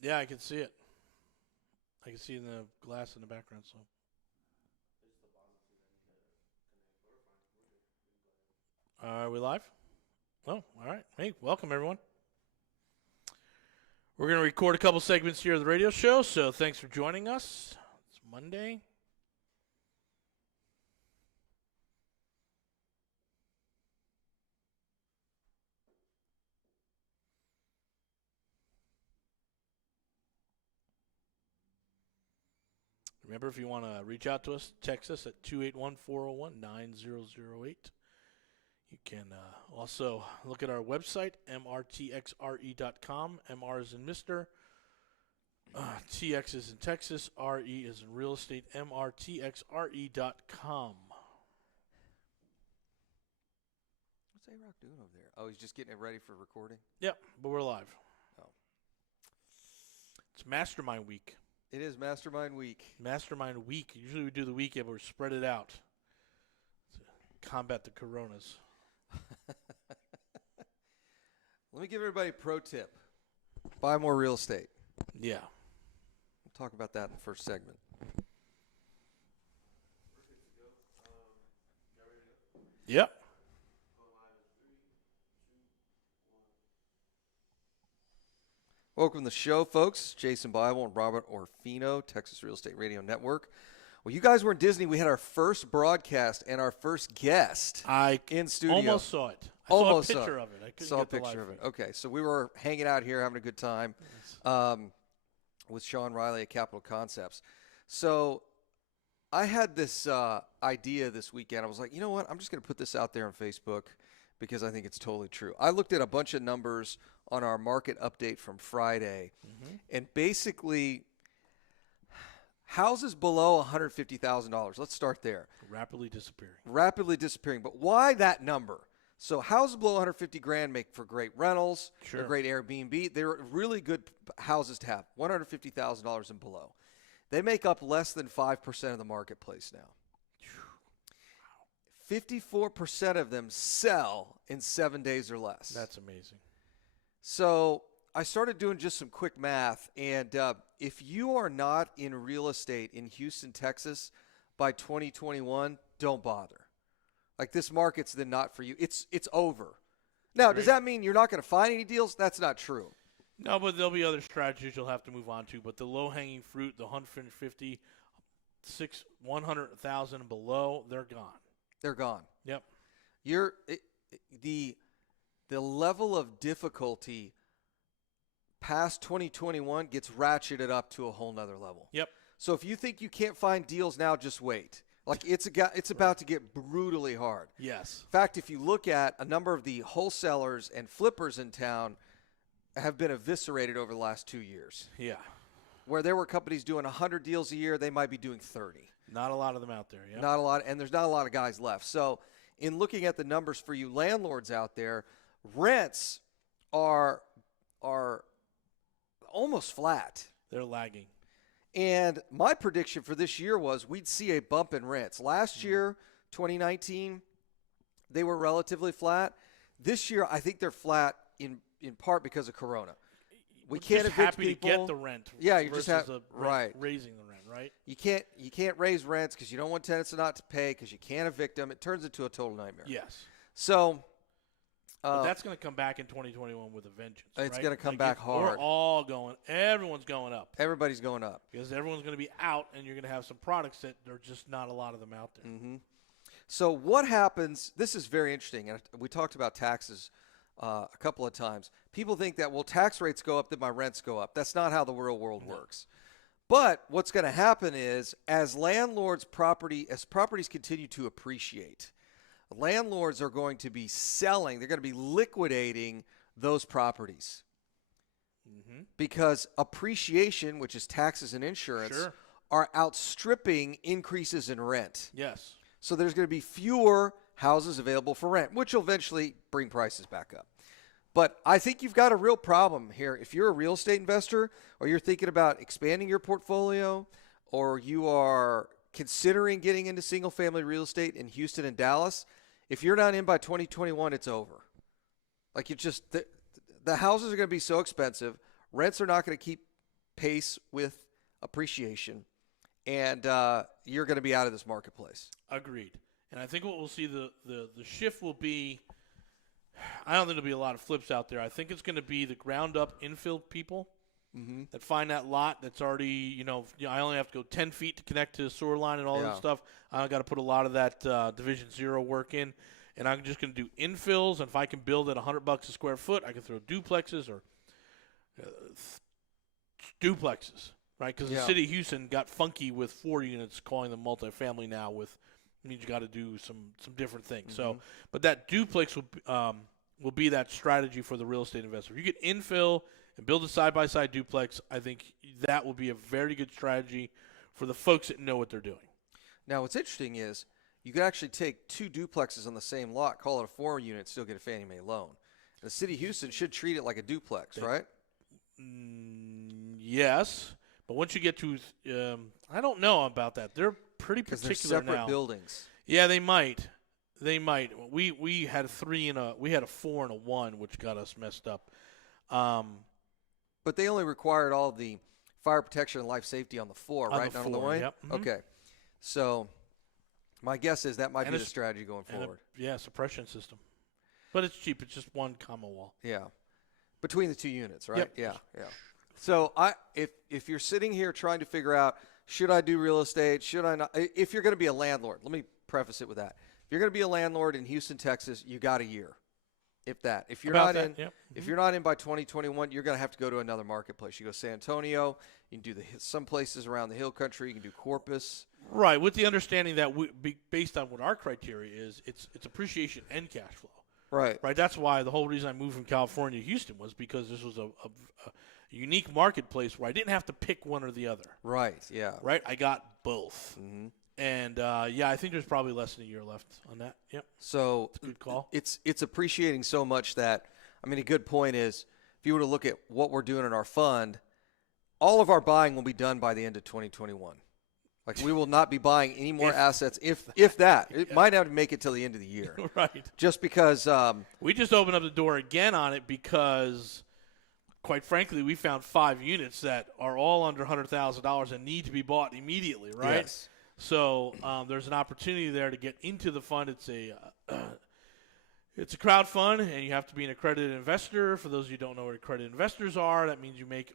Yeah, I can see it. I can see in the glass in the background. So, are we live? Oh, all right. Hey, welcome everyone. We're going to record a couple segments here of the radio show, so thanks for joining us. It's Monday. Remember, if you want to reach out to us, text us at 281-401-9008. You can also look at our website, mrtxre.com. MR is in Mr. TX is in Texas. RE is in real estate. mrtxre.com. What's A-Rock doing over there? Oh, he's just getting it ready for recording? Yep, but we're live. Oh. It's Mastermind Week. It is Mastermind Week. Mastermind Week. Usually we do the weekend, but we spread it out to combat the coronas. Let me give everybody a pro tip. Buy more real estate. Yeah. We'll talk about that in the first segment. Yep. Welcome to the show, folks. Jason Bible and Robert Orfino, Texas Real Estate Radio Network. Well, you guys were in Disney. We had our first broadcast and our first guest in studio. Almost saw it. I Almost saw a picture of it. I couldn't saw get a picture the of live it. Okay, so we were hanging out here having a good time with Sean Riley at Capital Concepts. So I had this idea this weekend. I was like, you know what? I'm just going to put this out there on Facebook because I think it's totally true. I looked at a bunch of numbers on our market update from Friday, and basically houses below $150,000. Let's start there. Rapidly disappearing. Rapidly disappearing. But why that number? So houses below 150 grand make for great rentals, Sure. a great Airbnb. They're really good houses to have, $150,000 and below. They make up less than 5% of the marketplace now. 54% of them sell in 7 days or less. That's amazing. So I started doing just some quick math, and if you are not in real estate in Houston, Texas by 2021, don't bother. Like, this market's then not for you. It's over. Now, does that mean you're not going to find any deals? That's not true. No, but there'll be other strategies you'll have to move on to. But the low-hanging fruit, the 150, 100,000 and below, they're gone. They're gone. Yep. The level of difficulty past 2021 gets ratcheted up to a whole nother level. Yep. So if you think you can't find deals now, just wait. Like, it's about to get brutally hard. Yes. In fact, if you look at a number of the wholesalers and flippers in town have been eviscerated over the last 2 years. Yeah. Where there were companies doing 100 deals a year, they might be doing 30. Not a lot of them out there. Yep. Not a lot, and there's not a lot of guys left. So in looking at the numbers for you landlords out there, rents are almost flat. They're lagging. And my prediction for this year was we'd see a bump in rents. Last year, 2019, they were relatively flat. This year, I think they're flat in part because of Corona. We can't just evict happy people. to get the rent. Yeah, you just right raising the rent, right? You can't raise rents because you don't want tenants not to pay because you can't evict them. It turns into a total nightmare. Yes. So but that's going to come back in 2021 with a vengeance. It's right? going to come back hard. Everyone's going up. Everybody's going up because everyone's going to be out, and you're going to have some products that there are just not a lot of them out there. Mm-hmm. So what happens? This is very interesting, and we talked about taxes a couple of times. People think that, well, tax rates go up, then my rents go up. That's not how the real world works. But what's going to happen is, as properties continue to appreciate, landlords are going to be selling. They're going to be liquidating those properties because appreciation, which is taxes and insurance, are outstripping increases in rent. Yes. So there's going to be fewer houses available for rent, which will eventually bring prices back up. But I think you've got a real problem here. If you're a real estate investor or you're thinking about expanding your portfolio or you are considering getting into single-family real estate in Houston and Dallas, if you're not in by 2021, it's over. Like, the houses are going to be so expensive. Rents are not going to keep pace with appreciation, and you're going to be out of this marketplace. Agreed. And I think what we'll see the shift will be, I don't think there'll be a lot of flips out there. I think it's going to be the ground-up infill people that find that lot that's already, I only have to go 10 feet to connect to the sewer line and all that stuff. I got to put a lot of that Division 0 work in. And I'm just going to do infills. And if I can build at $100 a square foot, I can throw duplexes or duplexes, right? Because the city of Houston got funky with 4 units, calling them multifamily now. Means you got to do some different things. So, but that duplex will be that strategy for the real estate investor. If you get infill and build a side-by-side duplex, I think that will be a very good strategy for the folks that know what they're doing. Now, what's interesting is you could actually take 2 duplexes on the same lot, call it a 4 unit, still get a Fannie Mae loan. And the city of Houston should treat it like a duplex, right? Yes, but once you get to, I don't know about that. They're pretty particular they're separate now. buildings. Yeah, they might. We had a 4 and a 1, which got us messed up. But they only required all the fire protection and life safety on the 4, right? Not on the 1? Yep. Okay. So my guess is that might be the strategy going forward. Suppression system. But it's cheap. It's just 1 comma wall. Yeah. Between the 2 units, right? Yep. Yeah. So if you're sitting here trying to figure out, should I do real estate? Should I not? If you're going to be a landlord, let me preface it with that. If you're going to be a landlord in Houston, Texas, you got a year. If that. If you're not in, if you're not in by 2021, you're going to have to go to another marketplace. You go San Antonio. You can do some places around the Hill Country. You can do Corpus. Right, with the understanding that based on what our criteria is, it's appreciation and cash flow. Right. That's why the whole reason I moved from California to Houston was because this was a unique marketplace where I didn't have to pick one or the other. Right. Yeah. Right. I got both. Mm-hmm. And I think there's probably less than a year left on that. Yep. So it's a good call. It's appreciating so much that, a good point is, if you were to look at what we're doing in our fund, all of our buying will be done by the end of 2021. Like, we will not be buying any more assets, if that. It might not make it till the end of the year. Right. Just because we just opened up the door again on it because, quite frankly, we found 5 units that are all under $100,000 and need to be bought immediately, right? Yes. So there's an opportunity there to get into the fund. It's a crowd fund, and you have to be an accredited investor. For those of you who don't know what accredited investors are, that means you make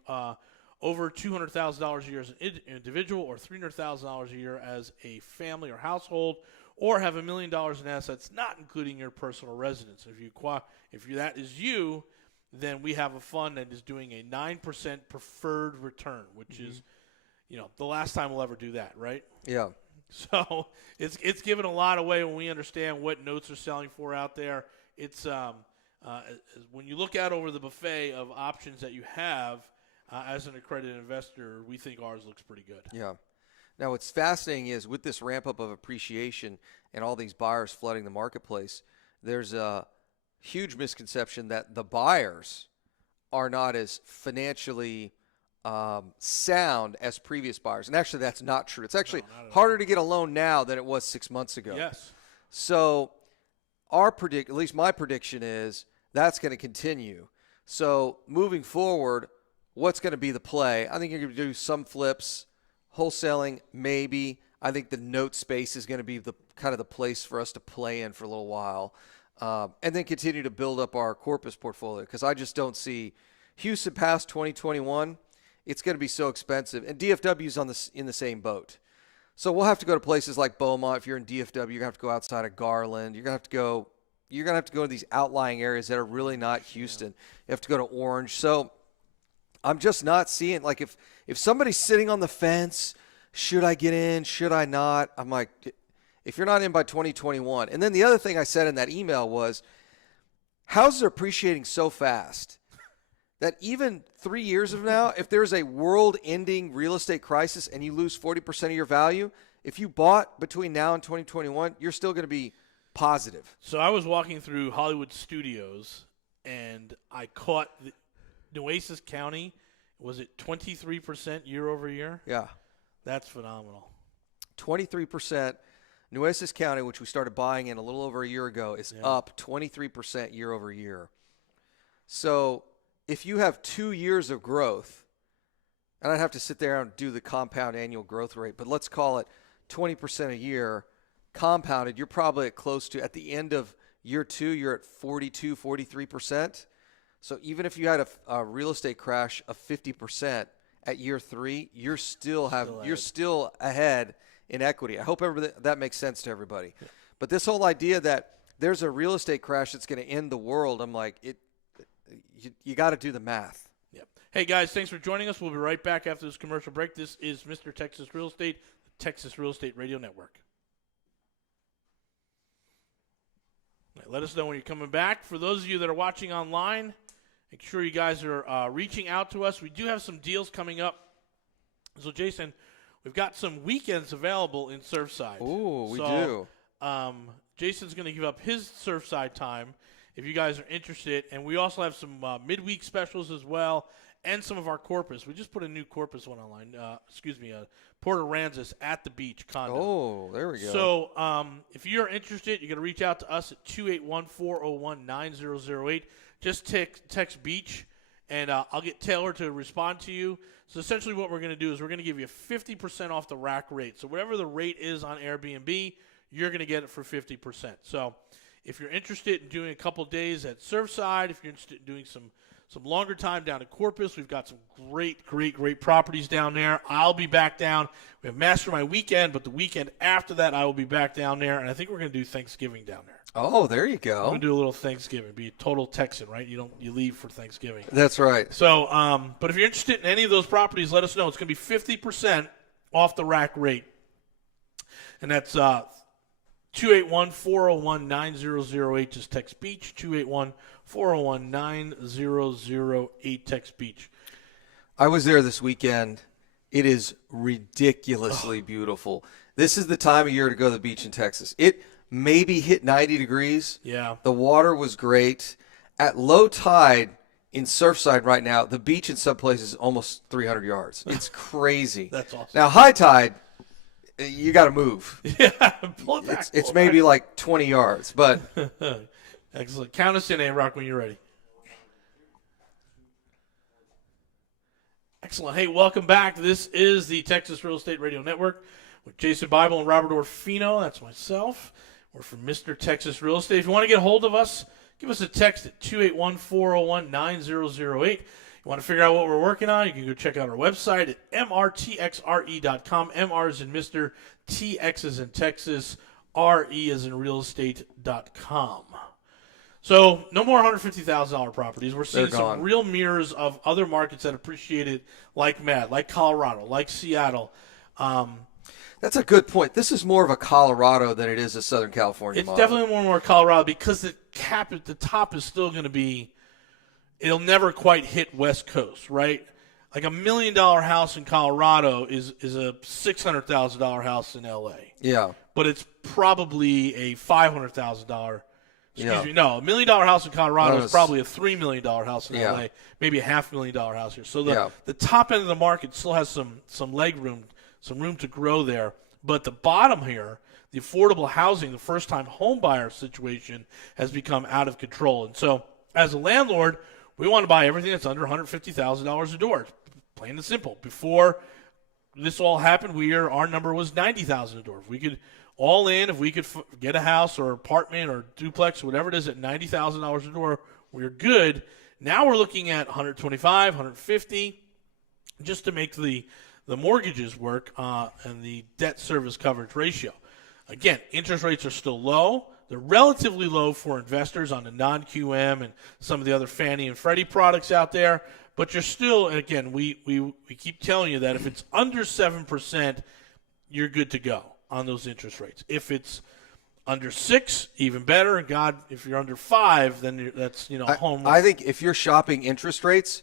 over $200,000 a year as an individual, or $300,000 a year as a family or household, or have $1 million in assets, not including your personal residence. If that is you, then we have a fund that is doing a 9% preferred return, which is, the last time we'll ever do that, right? Yeah. So it's given a lot away when we understand what notes are selling for out there. It's when you look out over the buffet of options that you have as an accredited investor, we think ours looks pretty good. Yeah. Now, what's fascinating is with this ramp up of appreciation and all these buyers flooding the marketplace, there's a huge misconception that the buyers are not as financially sound as previous buyers. And actually, that's not true. It's actually harder to get a loan now than it was 6 months ago. Yes. So at least my prediction is that's going to continue. So moving forward, what's going to be the play? I think you're going to do some flips, wholesaling maybe. I think the note space is going to be the kind of the place for us to play in for a little while, and then continue to build up our Corpus portfolio, because I just don't see Houston past 2021. It's going to be so expensive, and DFW's in the same boat. So we'll have to go to places like Beaumont. If you're in DFW, you're going to have to go outside of Garland. You're going to have to go to these outlying areas that are really not Houston. You have to go to Orange. So I'm just not seeing, like, if somebody's sitting on the fence, should I get in? Should I not? I'm like, if you're not in by 2021. And then the other thing I said in that email was, houses are appreciating so fast that even 3 years from now, if there's a world-ending real estate crisis and you lose 40% of your value, if you bought between now and 2021, you're still going to be positive. So I was walking through Hollywood Studios, and I caught Nueces County. Was it 23% year over year? Yeah. That's phenomenal. 23%. Nueces County, which we started buying in a little over a year ago, is up 23% year over year. So if you have 2 years of growth, and I'd have to sit there and do the compound annual growth rate, but let's call it 20% a year compounded, you're probably at close to, at the end of year 2, you're at 42, 43%. So even if you had a real estate crash of 50% at year 3, you're still ahead in equity. I hope that makes sense to everybody. Yeah. But this whole idea that there's a real estate crash that's going to end the world, I'm like, you got to do the math. Yep. Hey guys, thanks for joining us. We'll be right back after this commercial break. This is Mr. Texas Real Estate, the Texas Real Estate Radio Network. Right, let us know when you're coming back. For those of you that are watching online, make sure you guys are reaching out to us. We do have some deals coming up. So, Jason, we've got some weekends available in Surfside. Ooh, we do. Jason's going to give up his Surfside time if you guys are interested. And we also have some midweek specials as well and some of our Corpus. We just put a new Corpus one online. Port Aransas at the beach condo. Oh, there we go. So if you're interested, you're going to reach out to us at 281-401-9008. Just text beach, and I'll get Taylor to respond to you. So essentially what we're going to do is we're going to give you 50% off the rack rate. So whatever the rate is on Airbnb, you're going to get it for 50%. So if you're interested in doing a couple days at Surfside, if you're interested in doing some longer time down in Corpus, we've got some great properties down there. I'll be back down. We have Mastermind weekend, but the weekend after that, I will be back down there, and I think we're going to do Thanksgiving down there. Oh, there you go. We're going to do a little Thanksgiving. Be a total Texan, right? You leave for Thanksgiving. That's right. So, but if you're interested in any of those properties, let us know. It's going to be 50% off the rack rate, and that's 281-401-9008. Just text beach. 281-401-9008. Text beach. I was there this weekend. It is ridiculously beautiful. This is the time of year to go to the beach in Texas. It maybe hit 90 degrees. Yeah. The water was great. At low tide in Surfside right now, the beach in some places is almost 300 yards. It's crazy. That's awesome. Now, high tide, you got to move. Yeah, pull it back. It's maybe like 20 yards, but excellent. Count us in, A-Rock, when you're ready. Excellent. Hey, welcome back. This is the Texas Real Estate Radio Network with Jason Bible and Robert Orfino. That's myself. We're from Mr. Texas Real Estate. If you want to get a hold of us, give us a text at 281-401-9008. You want to figure out what we're working on, you can go check out our website at mrtxre.com. MR is in Mr. TX is in Texas. RE is in realestate.com. So no more $150,000 properties. We're seeing some real mirrors of other markets that appreciated like mad, like Colorado, like Seattle. That's a good point. This is more of a Colorado than it is a Southern California It's model. definitely more Colorado because the cap at the top is still going to be – it'll never quite hit West Coast, right? Like $1 million house in Colorado is a $600,000 house in L.A. Yeah. But it's probably a $500,000 – Excuse me, no. $1 million house in Colorado is probably a $3 million house in LA, maybe a $500,000 house here. So the top end of the market still has some leg room, some room to grow there. But the bottom here, the affordable housing, the first-time home buyer situation has become out of control. And so as a landlord, we want to buy everything that's under $150,000 a door. Plain and simple. Before this all happened, our number was $90,000 a door. If we could all in, if we could get a house or apartment or duplex, whatever it is, at $90,000 a door, we're good. Now we're looking at $125,000, $150,000 just to make the mortgages work and the debt service coverage ratio. Again, interest rates are still low. They're relatively low for investors on the non-QM and some of the other Fannie and Freddie products out there. But you're still, again, we keep telling you that if it's under 7%, you're good to go on those interest rates. If it's under 6, even better. And God, if you're under 5, then that's home. I think if you're shopping interest rates,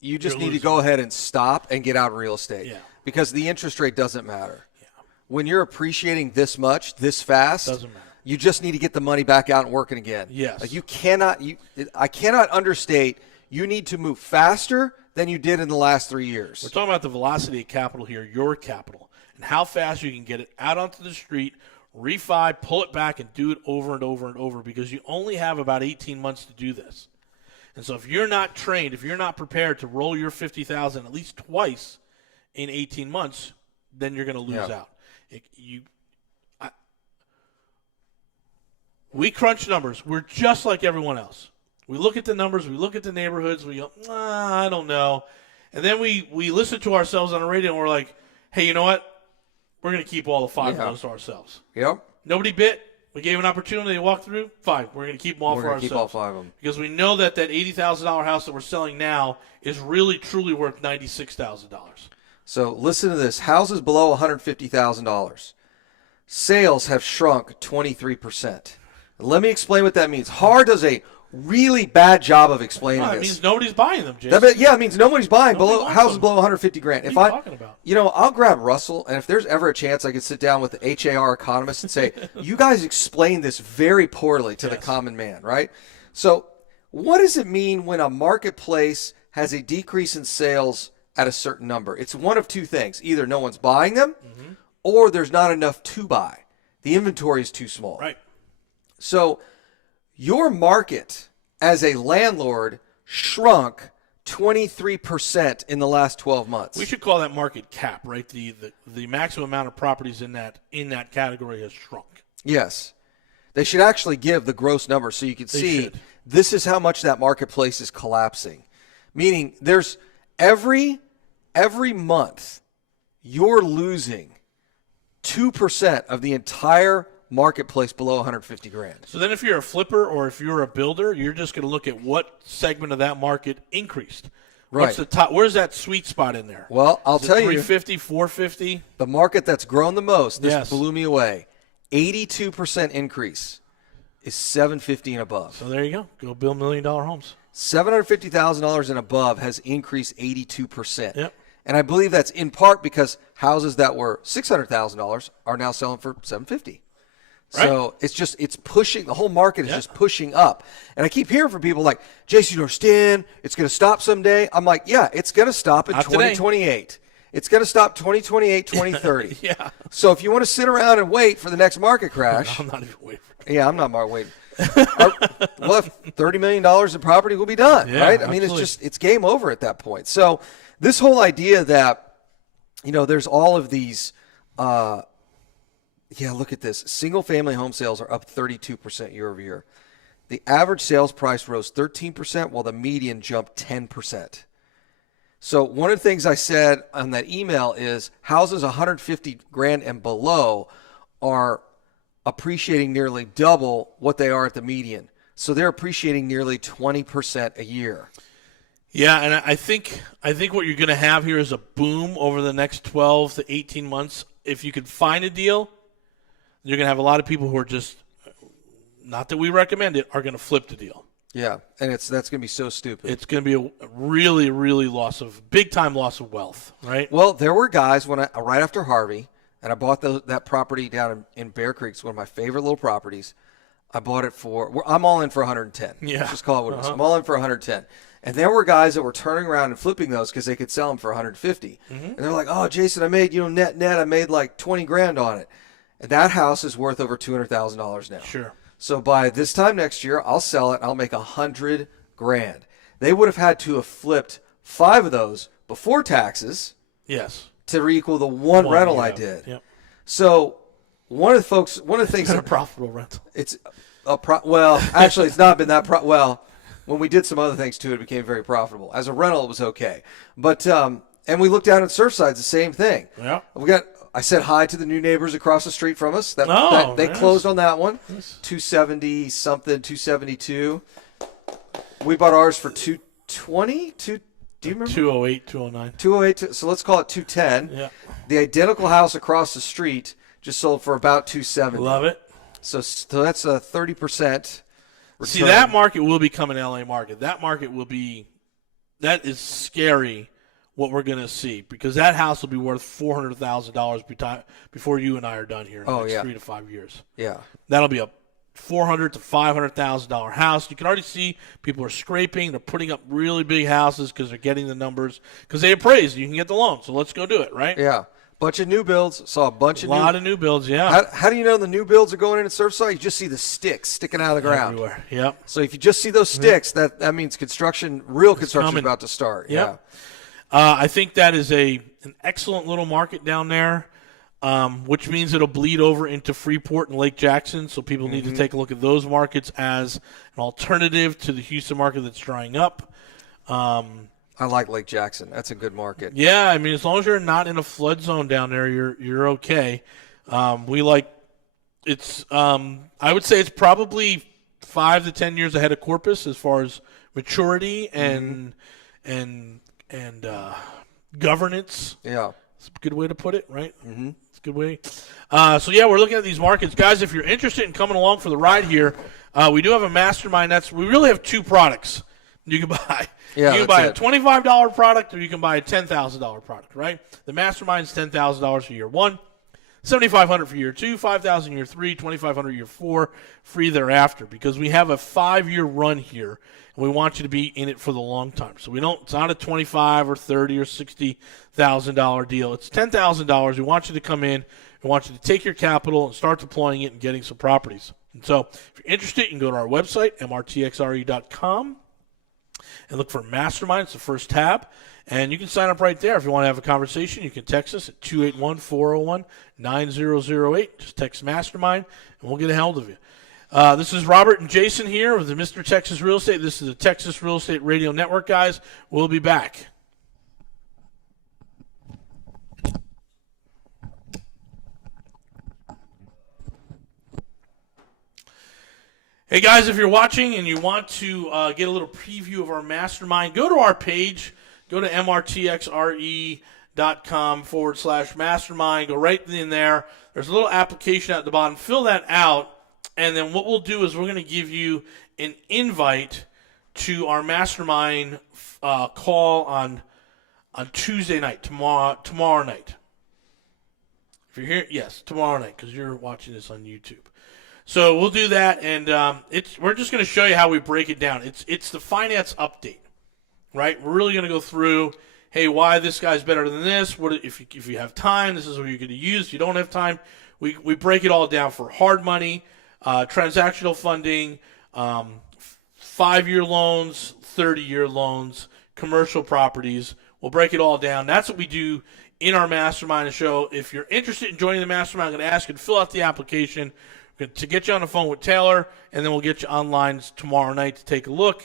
you just need to go ahead and stop and get out of real estate. Yeah. Because the interest rate doesn't matter. Yeah. When you're appreciating this much, this fast, doesn't matter. You just need to get the money back out and working again. Yes. Like I cannot understate. You need to move faster than you did in the last 3 years. We're talking about the velocity of capital here, your capital, and how fast you can get it out onto the street, refi, pull it back, and do it over and over and over because you only have about 18 months to do this. And so if you're not trained, if you're not prepared to roll your $50,000 at least twice in 18 months, then you're going to lose out. We crunch numbers. We're just like everyone else. We look at the numbers. We look at the neighborhoods. We go, I don't know. And then we listen to ourselves on the radio, and we're like, hey, you know what? We're going to keep all the 5 of those to ourselves. Yep. Nobody bit. We gave an opportunity to walk through. Fine. We're going to keep them all for ourselves. Keep all 5 of them. Because we know that $80,000 house that we're selling now is really, truly worth $96,000. So listen to this. Houses below $150,000. Sales have shrunk 23%. Let me explain what that means. HAR does a really bad job of explaining this. It means nobody's buying them, Jason. It means nobody's buying houses below 150 grand. What are you talking about? I'll grab Russell, and if there's ever a chance I could sit down with the HAR economist and say, you guys explain this very poorly to the common man, right? So what does it mean when a marketplace has a decrease in sales at a certain number? It's one of two things. Either no one's buying them, or there's not enough to buy. The inventory is too small. Right. So your market as a landlord shrunk 23% in the last 12 months. We should call that market cap, right? The maximum amount of properties in that category has shrunk. Yes. They should actually give the gross number so you can see this is how much that marketplace is collapsing. Meaning there's every month you're losing 2% of the entire marketplace below 150 grand. So then if you're a flipper or if you're a builder, you're just going to look at what segment of that market increased. Right. What's the top? Where's that sweet spot in there? Well, I'll tell you. 350, 450? The market that's grown the most, this blew me away. 82% increase is 750 and above. So there you go. Go build $1 million homes. $750,000 and above has increased 82%. Yep. And I believe that's in part because houses that were $600,000 are now selling for $750,000. Right. So it's pushing, the whole market is just pushing up. And I keep hearing from people like, Jason, you understand, it's going to stop someday. I'm like, yeah, it's going to stop in 2028. It's going to stop 2028, 2030. Yeah. So if you want to sit around and wait for the next market crash. I'm not even waiting for Yeah, I'm not waiting. We'll have $30 million in property will be done, right? I mean, it's game over at that point. So this whole idea that, there's all of these, look at this. Single-family home sales are up 32% year over year. The average sales price rose 13%, while the median jumped 10%. So one of the things I said on that email is houses 150 grand and below are appreciating nearly double what they are at the median. So they're appreciating nearly 20% a year. Yeah, and I think what you're going to have here is a boom over the next 12 to 18 months. If you could find a deal, you're going to have a lot of people who are just, not that we recommend it, are going to flip the deal. Yeah, and that's going to be so stupid. It's going to be a really, really big-time loss of wealth, right? Well, there were guys right after Harvey, and I bought that property down in Bear Creek. It's one of my favorite little properties. I bought it I'm all in for 110. Yeah. Just call it what it is. I'm all in for 110. And there were guys that were turning around and flipping those because they could sell them for 150. And they're like, oh, Jason, I made, net, I made like 20 grand on it. And that house is worth over $200,000 now. Sure. So by this time next year, I'll sell it. I'll make 100 grand. They would have had to have flipped 5 of those before taxes. Yes. To equal the one rental I did. Yep. So one of the things it's a profitable rental. It's actually it's not been that when we did some other things too, it became very profitable. As a rental, it was okay. But and we looked down at Surfside, the same thing. Yeah. I said hi to the new neighbors across the street from us. They closed on that one. Nice. 270 something, 272. We bought ours for 220. Do you remember? 208, 209. 208. So let's call it 210. Yeah. The identical house across the street just sold for about 270. Love it. So that's a 30%. Return. See, that market will become an LA market. That is scary what we're going to see, because that house will be worth $400,000 before you and I are done here in the next 3 to 5 years. Yeah. That'll be a $400,000 to $500,000 house. You can already see people are scraping. They're putting up really big houses because they're getting the numbers because they appraised. You can get the loan, so let's go do it, right? Yeah. Bunch of new builds. Saw a lot of new builds, yeah. How do you know the new builds are going in at Surfside? You just see the sticks sticking out of the ground. Everywhere, yep. So if you just see those sticks, that means real construction is about to start. Yep. Yeah. I think that is an excellent little market down there, which means it'll bleed over into Freeport and Lake Jackson. So people need to take a look at those markets as an alternative to the Houston market that's drying up. I like Lake Jackson. That's a good market. Yeah, I mean, as long as you're not in a flood zone down there, you're okay. We like it's. I would say it's probably 5 to 10 years ahead of Corpus as far as maturity and governance. Yeah, it's a good way to put it, right? Mm-hmm. It's a good way. So yeah, we're looking at these markets, guys. If you're interested in coming along for the ride here, we do have a mastermind. We really have 2 products you can buy. Yeah, you can buy a $25 product, or you can buy a $10,000 product, right? The mastermind's $10,000 for year 1, $7,500 for year 2, $5,000 year 3, $2,500 year 4, free thereafter. Because we have a 5-year run here, and we want you to be in it for the long time. So it's not a $25,000 or $30,000 or $60,000 deal. It's $10,000. We want you to come in. We want you to take your capital and start deploying it and getting some properties. And so, if you're interested, you can go to our website, mrtxre.com. and look for Mastermind. It's the first tab. And you can sign up right there. If you want to have a conversation, you can text us at 281-401-9008. Just text Mastermind, and we'll get a hold of you. This is Robert and Jason here with the Mr. Texas Real Estate. This is the Texas Real Estate Radio Network, guys. We'll be back. Hey, guys, if you're watching and you want to get a little preview of our mastermind, go to our page. Go to mrtxre.com/mastermind. Go right in there. There's a little application at the bottom. Fill that out, and then what we'll do is we're going to give you an invite to our mastermind call on Tuesday night, tomorrow night. If you're here, yes, tomorrow night, because you're watching this on YouTube. So we'll do that, and we're just going to show you how we break it down. It's the finance update, right? We're really going to go through, hey, why this guy's better than this. What if you have time, this is what you're going to use. If you don't have time, we break it all down for hard money, transactional funding, 5-year loans, 30-year loans, commercial properties. We'll break it all down. That's what we do in our mastermind show. If you're interested in joining the mastermind, I'm going to ask you to fill out the application to get you on the phone with Taylor, and then we'll get you online tomorrow night to take a look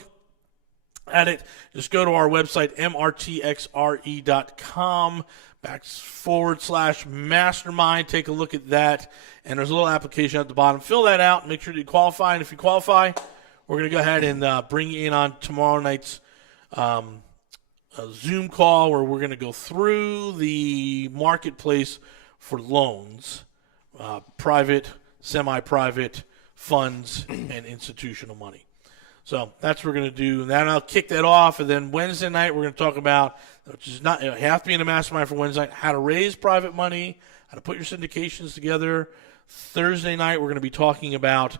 at it. Just go to our website, mrtxre.com/mastermind. Take a look at that, and there's a little application at the bottom. Fill that out, make sure you qualify, and if you qualify, we're going to go ahead and bring you in on tomorrow night's Zoom call where we're going to go through the marketplace for loans, private, semi-private funds, and institutional money. So that's what we're going to do. And then I'll kick that off. And then Wednesday night, we're going to talk about, which is not, you have to be in a mastermind for Wednesday night, how to raise private money, how to put your syndications together. Thursday night, we're going to be talking about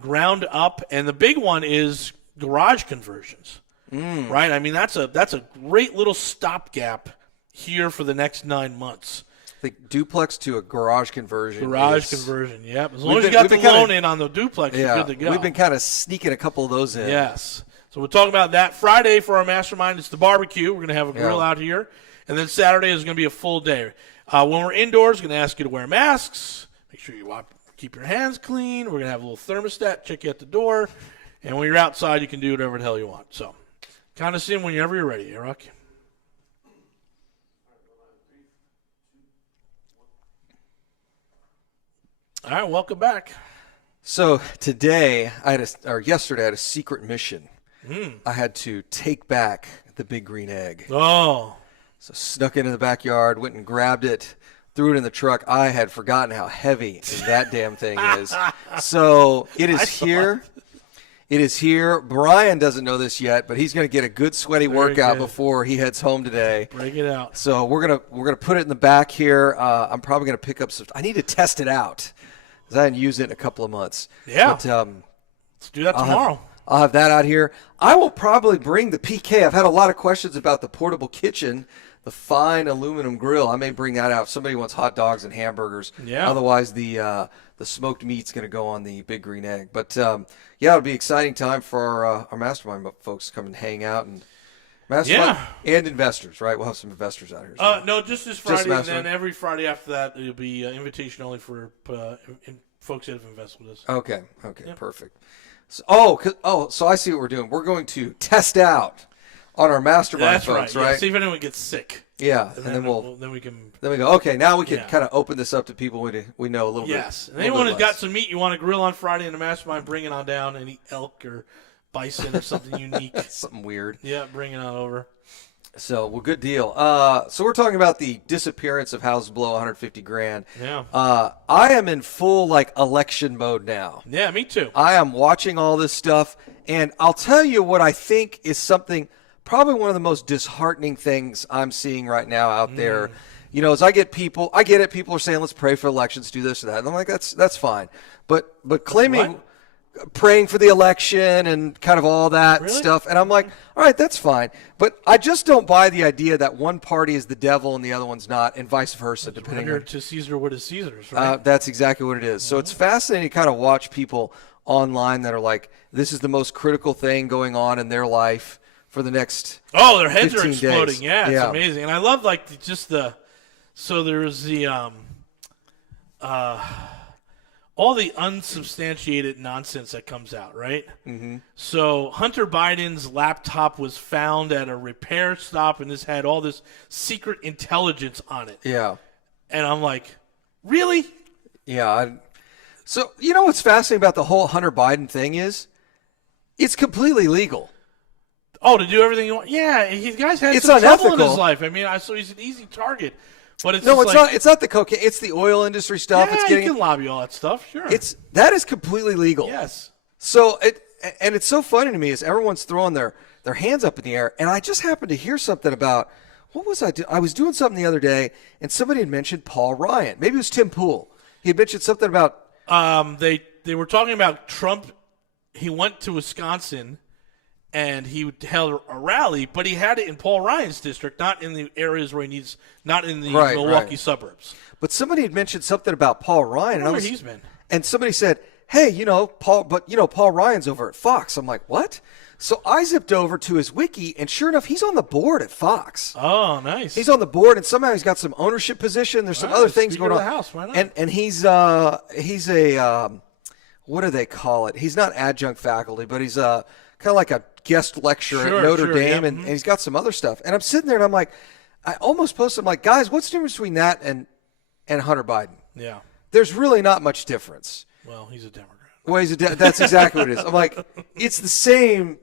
ground up. And the big one is garage conversions, right? I mean, that's a great little stopgap here for the next 9 months. The duplex to a garage conversion. Conversion, yep. As long as you got the loan in on the duplex, you're good to go. We've been kind of sneaking a couple of those in. Yes. So we're talking about that. Friday for our mastermind, it's the barbecue. We're going to have a grill out here. And then Saturday is going to be a full day. When we're indoors, we're going to ask you to wear masks. Make sure you keep your hands clean. We're going to have a little thermostat, check you at the door. And when you're outside, you can do whatever the hell you want. So count us in whenever you're ready, Eric. All right, welcome back. So yesterday, I had a secret mission. I had to take back the big green egg. Oh. So snuck into the backyard, went and grabbed it, threw it in the truck. I had forgotten how heavy that damn thing is. So it is here. It is here. Brian doesn't know this yet, but he's going to get a good sweaty workout before he heads home today. Break it out. So we're gonna put it in the back here. I'm probably gonna pick up some. I need to test it out because I hadn't used it in a couple of months. Yeah. But, let's do that tomorrow. I'll have that out here. I will probably bring the PK. I've had a lot of questions about the portable kitchen, the fine aluminum grill. I may bring that out. If somebody wants hot dogs and hamburgers. Yeah. Otherwise, the smoked meat's going to go on the big green egg. But, yeah, it'll be an exciting time for our mastermind folks to come and hang out and Mastermind Yeah. and investors, right? We'll have some investors out here. So. No, just this Friday, and mastermind? then every Friday after that, it'll be invitation only for folks that have invested with us. Okay, perfect. So I see what we're doing. We're going to test out on our mastermind That's folks, right. right? Yeah, see if anyone gets sick. Yeah, And then we can. Then we go, okay, now we can Yeah. kind of open this up to people we know a little bit. Yes. And a little anyone bit who's got less. some meat you want to grill on Friday in the mastermind, bring it on down and eat elk or bison or something unique. Something weird. Yeah, bring it on over. So, well, good deal. So we're talking about the disappearance of houses below 150 grand. Yeah. I am in full election mode now. Yeah, me too. I am watching all this stuff, and I'll tell you what I think is probably one of the most disheartening things I'm seeing right now out there. As I get it. People are saying, let's pray for elections, do this or that. And I'm like, that's fine. But claiming praying for the election and kind of all that stuff. And I'm like, all right, that's fine. But I just don't buy the idea that one party is the devil and the other one's not, and vice versa, depending Render on. to Caesar what is Caesar's, right? That's exactly what it is. So it's fascinating to kind of watch people online that are like, this is the most critical thing going on in their life for the next their heads are 15 exploding. days. Yeah, it's Yeah. amazing. And I love so there's all the unsubstantiated nonsense that comes out, right? Mm-hmm. So Hunter Biden's laptop was found at a repair stop, and this had all this secret intelligence on it. Yeah. And I'm like, really? Yeah. So what's fascinating about the whole Hunter Biden thing is it's completely legal. Oh, to do everything you want? Yeah, the guy's had It's some trouble in unethical. his life. I mean, so he's an easy target. But it's No, just it's not the cocaine. It's the oil industry stuff. Yeah, It's getting you can lobby all that stuff. Sure. that is completely legal. Yes. So it's so funny to me is everyone's throwing their hands up in the air, and I just happened to hear something about what was I doing? I was doing something the other day, and somebody had mentioned Paul Ryan. Maybe it was Tim Pool. He had mentioned something about They were talking about Trump. He went to Wisconsin, and he held a rally, but he had it in Paul Ryan's district, not in the areas where he needs, not in the Milwaukee suburbs. But somebody had mentioned something about Paul Ryan. I wonder where he's been. And somebody said, hey, Paul Ryan's over at Fox. I'm like, what? So I zipped over to his wiki, and sure enough, he's on the board at Fox. Oh, nice. He's on the board, and somehow he's got some ownership position. There's some other things Speaker going of on. the House, why not? And he's a what do they call it? He's not adjunct faculty, but he's kind of like a guest lecturer at Notre Dame, yeah. and he's got some other stuff. And I'm sitting there, and I'm like, I almost posted, I'm like, guys, what's the difference between that and Hunter Biden? Yeah. There's really not much difference. Well, he's a Democrat. Well, that's exactly what it is. I'm like, it's the same.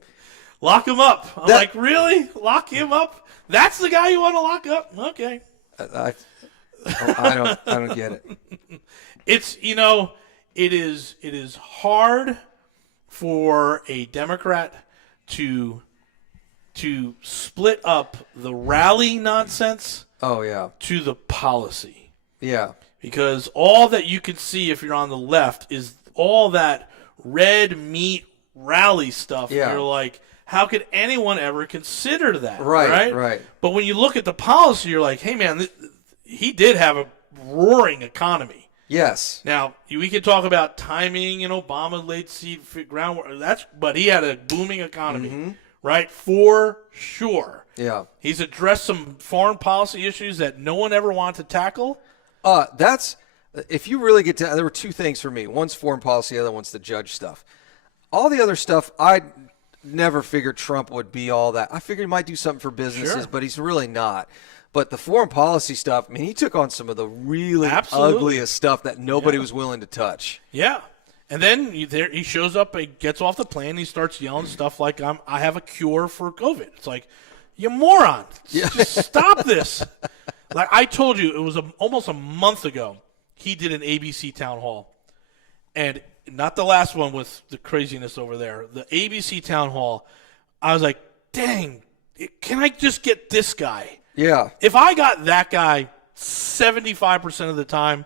Lock him up. I'm like, really? Lock him up? That's the guy you want to lock up? Okay. I don't get it. It's it is hard for a Democrat to split up the rally nonsense Oh yeah, to the policy. yeah, Because all that you can see if you're on the left is all that red meat rally stuff. Yeah. And you're like, how could anyone ever consider that? Right. But when you look at the policy, you're like, hey, man, he did have a roaring economy. yes, Now, we can talk about timing and Obama laid seed for groundwork. But he had a booming economy, right? For sure. yeah. He's addressed some foreign policy issues that no one ever wanted to tackle. That's if you really get to. There were two things for me. One's foreign policy, the other one's the judge stuff. All the other stuff, I never figured Trump would be all that. I figured he might do something for businesses, Sure. but he's really not. But the foreign policy stuff, I mean, he took on some of the really Absolutely. ugliest stuff that nobody was willing to touch. Yeah. And then he shows up and gets off the plane. And he starts yelling stuff like, I have a cure for COVID. It's like, you moron. Just stop this. Like I told you, it was almost a month ago, he did an ABC town hall. And not the last one with the craziness over there. The ABC town hall, I was like, dang, can I just get this guy? Yeah. If I got that guy 75% of the time,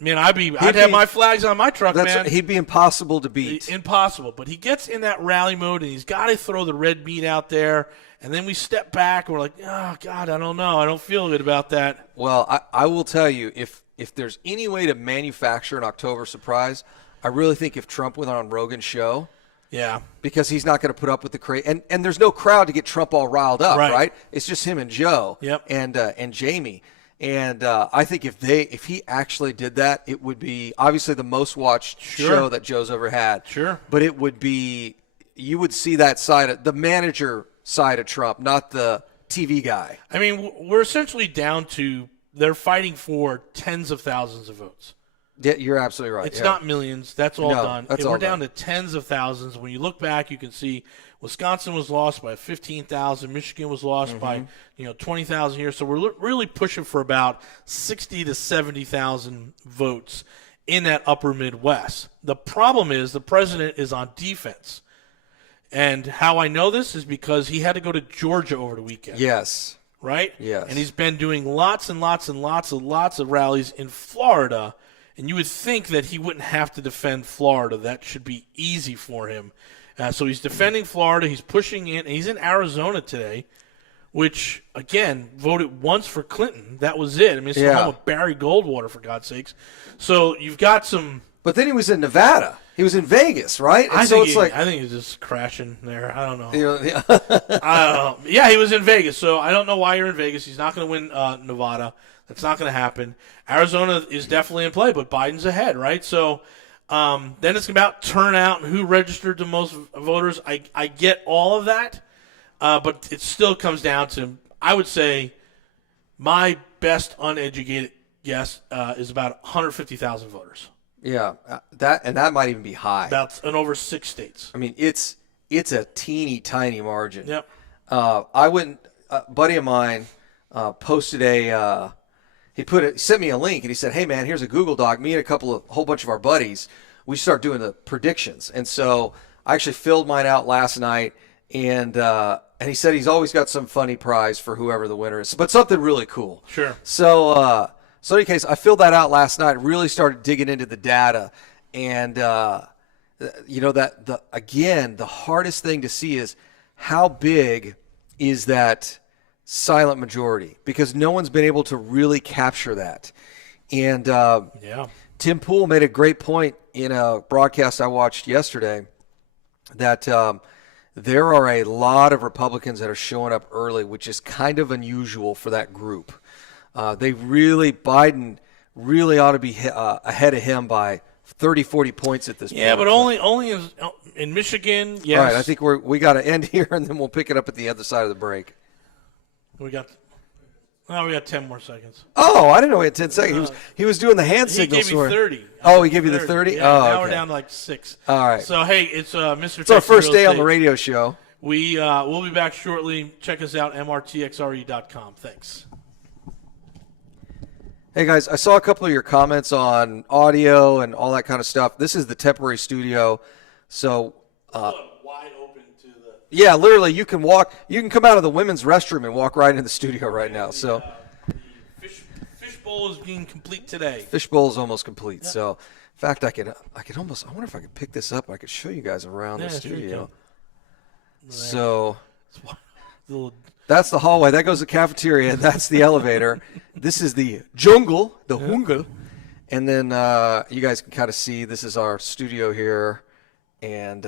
man, I'd have my flags on my truck, man. He'd be impossible to beat. Impossible. But he gets in that rally mode, and he's got to throw the red meat out there. And then we step back, and we're like, oh, God, I don't know. I don't feel good about that. Well, I will tell you, if there's any way to manufacture an October surprise, I really think if Trump went on Rogan's show Yeah. because he's not going to put up with the crazy. And there's no crowd to get Trump all riled up, right? It's just him and Joe and Jamie. And I think if he actually did that, it would be obviously the most watched show that Joe's ever had. Sure. But it would be, you would see that side of the manager side of Trump, not the TV guy. I mean, we're essentially down to they're fighting for tens of thousands of votes. Yeah, you're absolutely right. It's not millions. That's all done. That's we're all down done. to tens of thousands. When you look back, you can see Wisconsin was lost by 15,000. Michigan was lost by 20,000 here. So we're really pushing for about 60 to 70,000 votes in that upper Midwest. The problem is the president is on defense. And how I know this is because he had to go to Georgia over the weekend. Yes. Right? Yes. And he's been doing lots and lots and lots of rallies in Florida. And you would think that he wouldn't have to defend Florida. That should be easy for him. So he's defending Florida. He's pushing in. He's in Arizona today, which, again, voted once for Clinton. That was it. I mean, it's the home of Barry Goldwater, for God's sakes. So you've got some. But then he was in Nevada. He was in Vegas, right? And I think he's just crashing there. I don't know. I don't know. Yeah, he was in Vegas. So I don't know why you're in Vegas. He's not going to win Nevada. That's not going to happen. Arizona is definitely in play, but Biden's ahead, right? So then it's about turnout and who registered the most voters. I get all of that, but it still comes down to, I would say, my best uneducated guess is about 150,000 voters. Yeah, that might even be high. That's in over 6 states. I mean, it's a teeny tiny margin. Yep. I wouldn't. A buddy of mine posted he sent me a link and he said, "Hey man, here's a Google Doc. Me and a whole bunch of our buddies, we start doing the predictions." And so I actually filled mine out last night, and he said he's always got some funny prize for whoever the winner is, but something really cool. Sure. So in any case, I filled that out last night. Really started digging into the data, and the hardest thing to see is how big is that silent majority, because no one's been able to really capture that. And Tim Pool made a great point in a broadcast I watched yesterday that there are a lot of Republicans that are showing up early, which is kind of unusual for that group. Biden really ought to be ahead of him by 30, 40 points at this point. Yeah, but only in Michigan, yes. All right, I think we got to end here, and then we'll pick it up at the other side of the break. We got 10 more seconds. Oh, I didn't know we had 10 seconds. He was doing the hand signals. He gave me 30. Oh, he gave you the 30? Yeah, oh, now okay. We're down to like 6. All right. So, hey, it's Mr. It's our first day on the radio show. We'll be back shortly. Check us out, mrtxre.com. Thanks. Hey, guys, I saw a couple of your comments on audio and all that kind of stuff. This is the temporary studio. So, wide open to the... Yeah, literally, you can come out of the women's restroom and walk right into the studio right now. So, the fish bowl is being complete today. Fish bowl is almost complete. Yep. So, in fact, I wonder if I could pick this up. I could show you guys around the studio. So, that's the hallway. That goes to the cafeteria. That's the elevator. This is the jungle, the jungle. And then you guys can kind of see this is our studio here. And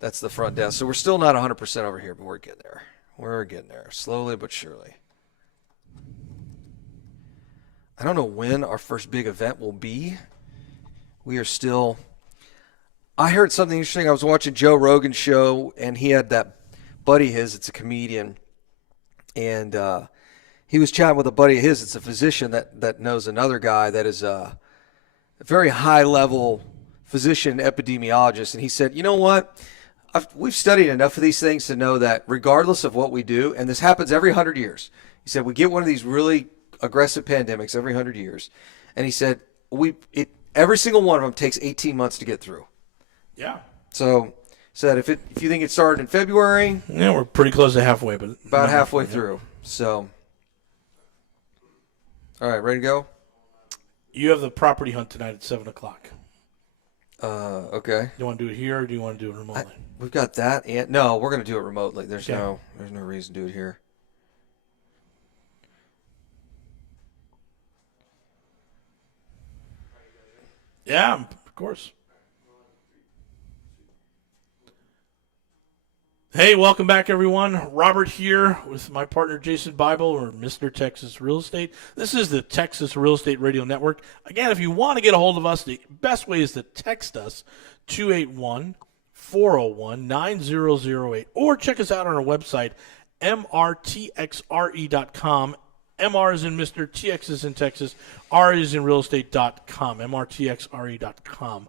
that's the front desk. So we're still not 100% over here, but we're getting there. We're getting there, slowly but surely. I don't know when our first big event will be. We are still... I heard something interesting. I was watching Joe Rogan's show, and he had that buddy of his. It's a comedian. And he was chatting with a buddy of his. It's a physician that knows another guy that is a very high-level physician epidemiologist. And he said, you know what? We've studied enough of these things to know that regardless of what we do, and this happens every 100 years, he said, we get one of these really aggressive pandemics every 100 years. And he said, every single one of them takes 18 months to get through. Yeah. So said if you think it started in February, yeah, we're pretty close to halfway, but about halfway through. So, all right, ready to go? You have the property hunt tonight at 7:00. Okay. Do you want to do it here, or do you want to do it remotely? We've got that, and no, we're going to do it remotely. There's no reason to do it here. Yeah, of course. Hey, welcome back, everyone. Robert here with my partner, Jason Bible, or Mr. Texas Real Estate. This is the Texas Real Estate Radio Network. Again, if you want to get a hold of us, the best way is to text us, 281-401-9008, or check us out on our website, mrtxre.com. MR is in Mr. TX is in Texas. R is in realestate.com. mrtxre.com.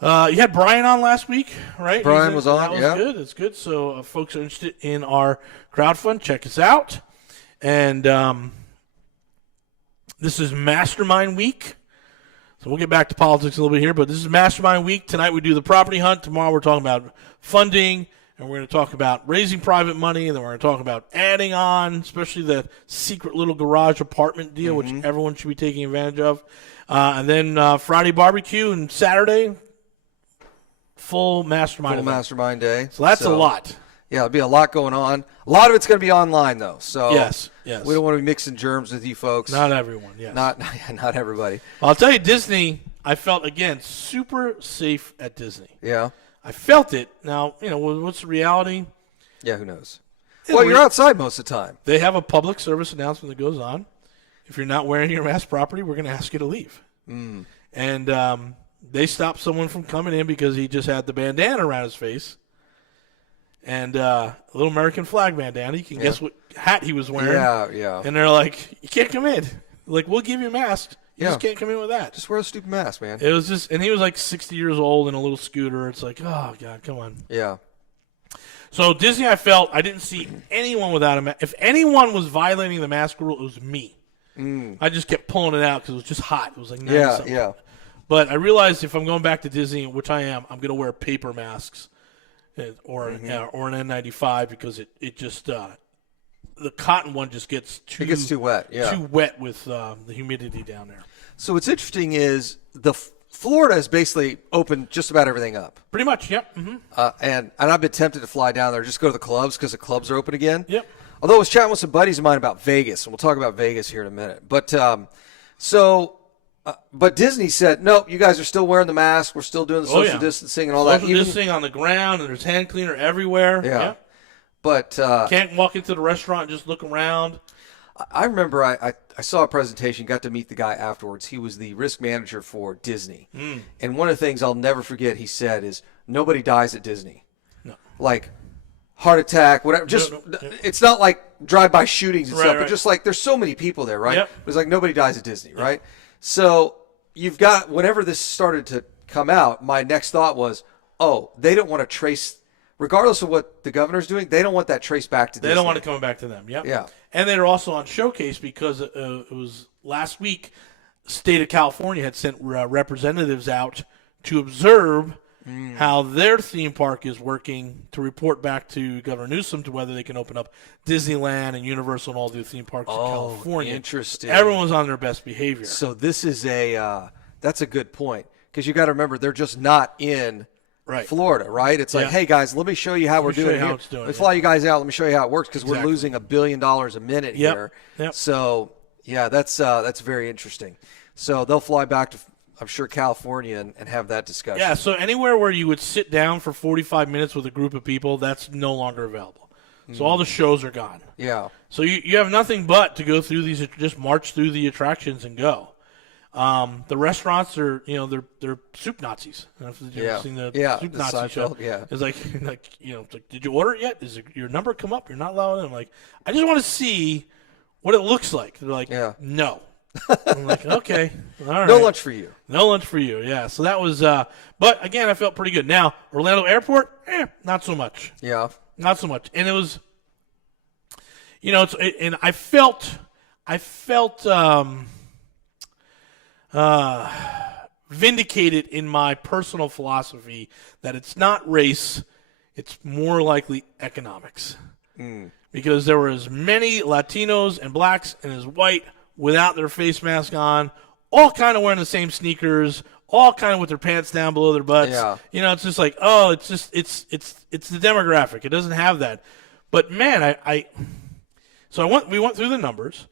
You had Brian on last week, right? Brian was on, that was yeah. good. It's good. So folks are interested in our crowdfund, check us out. And this is Mastermind Week. So we'll get back to politics a little bit here, but this is Mastermind Week. Tonight we do the property hunt. Tomorrow we're talking about funding, and we're going to talk about raising private money, and then we're going to talk about adding on, especially the secret little garage apartment deal, which everyone should be taking advantage of. And then Friday barbecue, and Saturday full mastermind event. Mastermind day. So that's a lot. Yeah, there'll be a lot going on. A lot of it's going to be online, though. So Yes. we don't want to be mixing germs with you folks. Not everyone, yes. Not everybody. I'll tell you, Disney, I felt, again, super safe at Disney. Yeah. I felt it. Now, what's the reality? Yeah, who knows? Well, you're outside most of the time. They have a public service announcement that goes on. If you're not wearing your mask properly, we're going to ask you to leave. And they stopped someone from coming in because he just had the bandana around his face and a little American flag bandana. You can guess what hat he was wearing. Yeah. And they're like, you can't come in. Like, we'll give you a mask. You just can't come in with that. Just wear a stupid mask, man. It was just, and he was like 60 years old in a little scooter. It's like, oh, God, come on. Yeah. So Disney, I felt, I didn't see anyone without a mask. If anyone was violating the mask rule, it was me. I just kept pulling it out because it was just hot. It was like 90 something. Yeah. But I realized if I'm going back to Disney, which I am, I'm going to wear paper masks or an N95 because it just the cotton one just gets It gets too wet. Yeah. too wet with the humidity down there. So what's interesting is Florida has basically opened just about everything up. Pretty much, yep. And I've been tempted to fly down there, just go to the clubs because the clubs are open again. Yep. Although I was chatting with some buddies of mine about Vegas, and we'll talk about Vegas here in a minute. But but Disney said, no, you guys are still wearing the mask. We're still doing the social distancing and all that. Social distancing on the ground, and there's hand cleaner everywhere. Yeah. Yep. But Can't walk into the restaurant and just look around. I remember I saw a presentation, got to meet the guy afterwards. He was the risk manager for Disney. And one of the things I'll never forget he said is, nobody dies at Disney. No. Like heart attack, whatever. Just it's not like drive-by shootings and stuff, but right. just like there's so many people there, right? Yep. It's like nobody dies at Disney, right? So you've got, whenever this started to come out, my next thought was, oh, they don't want to trace, regardless of what the governor's doing, they don't want that traced back to Disney. They don't want it coming back to them. Yep. Yeah. And they're also on Showcase because it was last week, the state of California had sent representatives out to observe how their theme park is working, to report back to Governor Newsom to whether they can open up Disneyland and Universal and all the theme parks in California. Interesting. Everyone's on their best behavior. So this is that's a good point, because you got to remember they're just not in Florida, right? It's like, hey guys, let me show you how we're doing it. Let me fly you guys out. Let me show you how it works, because we're losing $1 billion a minute here. Yep. So yeah, that's very interesting. So they'll fly back to, I'm sure, California and have that discussion. Yeah. So anywhere where you would sit down for 45 minutes with a group of people, that's no longer available. So all the shows are gone. Yeah. So you have nothing but to go through these, just march through the attractions and go. The restaurants are, they're soup Nazis. I don't know if you've ever seen the soup Nazi Seinfeld, show. yeah. It's like, it's like, did you order it yet? Is your number come up? You're not allowed in. I'm like, I just want to see what it looks like. They're like, no. I'm like, okay, all right. No lunch for you. No lunch for you. Yeah. So that was, but again, I felt pretty good. Now, Orlando Airport, not so much. Yeah. Not so much. And it was, and I felt vindicated in my personal philosophy that it's not race, it's more likely economics. Because there were as many Latinos and blacks and as white without their face mask on, all kind of wearing the same sneakers, all kind of with their pants down below their butts. Yeah. It's just like, oh, it's the demographic. It doesn't have that. But man, we went through the numbers,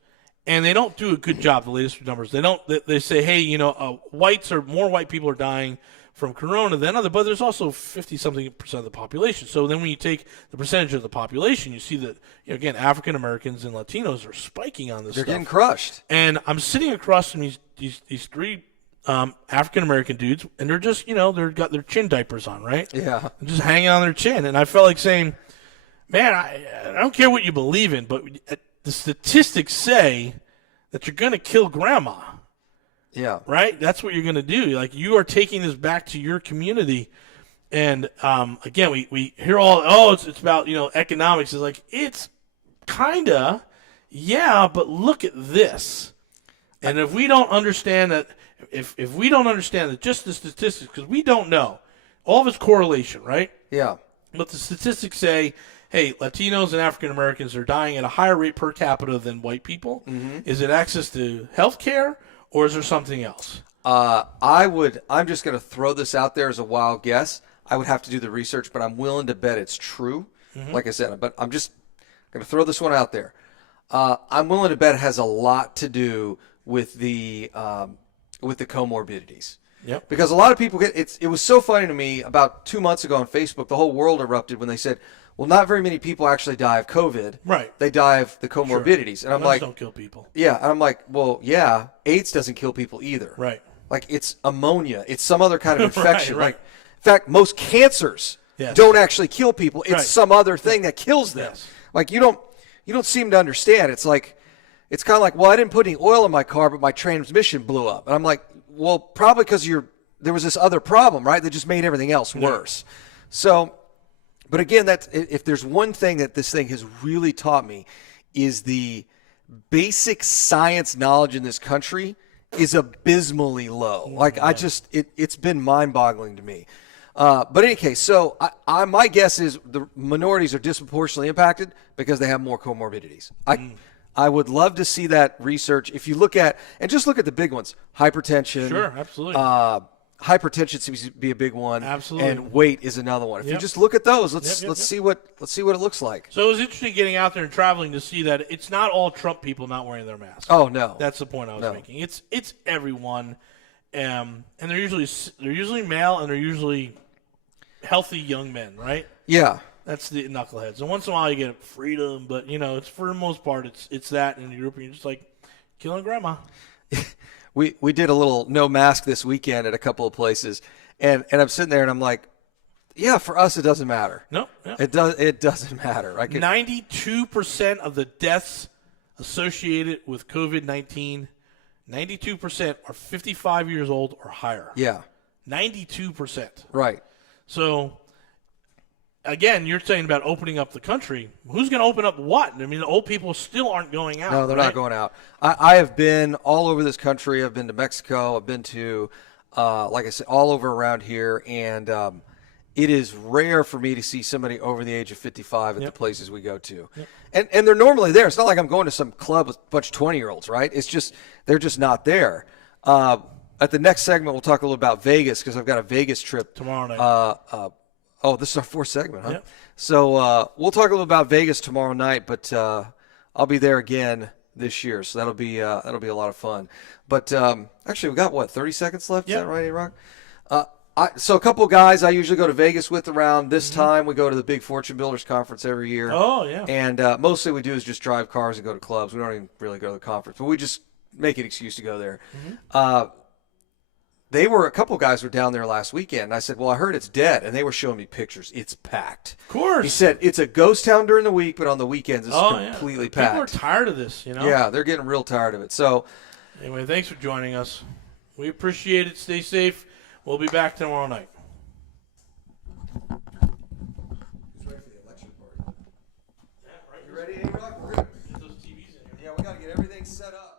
and they don't do a good job. The latest numbers, they say, hey, more white people are dying from corona than other, but there's also 50-something% of the population. So then when you take the percentage of the population, you see that, again, African Americans and Latinos are spiking on this They're stuff. getting crushed. And I'm sitting across from these three African American dudes, and they're just, they've got their chin diapers on, right? Yeah. They're just hanging on their chin. And I felt like saying, man, I don't care what you believe in, but the statistics say that you're going to kill grandma. Yeah. Right? That's what you're going to do. Like, you are taking this back to your community. And, again, we hear it's about, economics. It's like, it's kind of, yeah, but look at this. And if we don't understand that, if we don't understand that just the statistics, because we don't know, all of it's correlation, right? Yeah. But the statistics say, hey, Latinos and African Americans are dying at a higher rate per capita than white people. Mm-hmm. Is it access to health care? Or is there something else? I'm just going to throw this out there as a wild guess. I would have to do the research, but I'm willing to bet it's true. Mm-hmm. Like I said, but I'm just going to throw this one out there. I'm willing to bet it has a lot to do with the comorbidities. Yep. Because a lot of people it was so funny to me about 2 months ago on Facebook, the whole world erupted when they said, well, not very many people actually die of COVID. Right. They die of the comorbidities. Sure. And I'm Those like, don't kill people. Yeah. And I'm like, well, yeah, AIDS doesn't kill people either. Right. Like, it's ammonia. It's some other kind of infection. Right. Like, in fact, most cancers don't actually kill people. It's some other thing that kills them. Yes. Like, you don't seem to understand. It's like, it's kind of like, well, I didn't put any oil in my car, but my transmission blew up. And I'm like, well, probably because there was this other problem, right? That just made everything else worse. So, but again, if there's one thing that this thing has really taught me, is the basic science knowledge in this country is abysmally low. Like, it's been mind-boggling to me. But in any case, so my guess is the minorities are disproportionately impacted because they have more comorbidities. I would love to see that research. If you look at, and just look at the big ones, hypertension. Sure, absolutely. Hypertension seems to be a big one. Absolutely. And weight is another one. If you just look at those, let's see what it looks like. So it was interesting getting out there and traveling to see that it's not all Trump people not wearing their masks. Oh no. That's the point I was making. It's everyone. And they're usually male, and they're usually healthy young men, right? Yeah. That's the knuckleheads. And once in a while you get freedom, but it's for the most part it's that in Europe, and you're just like killing grandma. We did a little no mask this weekend at a couple of places, and I'm sitting there and I'm like, yeah, for us it doesn't matter. No, it doesn't matter. 92% of the deaths associated with COVID-19, 92% are 55 years old or higher. Yeah, 92%. Right. So, again, you're saying about opening up the country. Who's going to open up what? I mean, the old people still aren't going out. No, they're right? not going out. I have been all over this country. I've been to Mexico. I've been to, like I said, all over around here. And it is rare for me to see somebody over the age of 55 at the places we go to. Yep. And they're normally there. It's not like I'm going to some club with a bunch of 20-year-olds, right? It's just they're just not there. At the next segment, we'll talk a little about Vegas because I've got a Vegas trip tomorrow night. This is our fourth segment, huh? Yep. So we'll talk a little about Vegas tomorrow night, but I'll be there again this year, so that'll be a lot of fun. But actually, we got 30 seconds left. Yep. Is that right, A-Rock? So a couple guys I usually go to Vegas with around this time. We go to the big Fortune Builders Conference every year. Oh yeah. And mostly we do is just drive cars and go to clubs. We don't even really go to the conference, but we just make an excuse to go there. A couple guys were down there last weekend, and I said, well, I heard it's dead, and they were showing me pictures. It's packed. Of course. He said it's a ghost town during the week, but on the weekends it's completely packed. People are tired of this, Yeah, they're getting real tired of it. So, anyway, thanks for joining us. We appreciate it. Stay safe. We'll be back tomorrow night. Who's ready for the election party? Yeah, right. You ready, A-Rock? We're good. Get those TVs in here. Yeah, we got to get everything set up.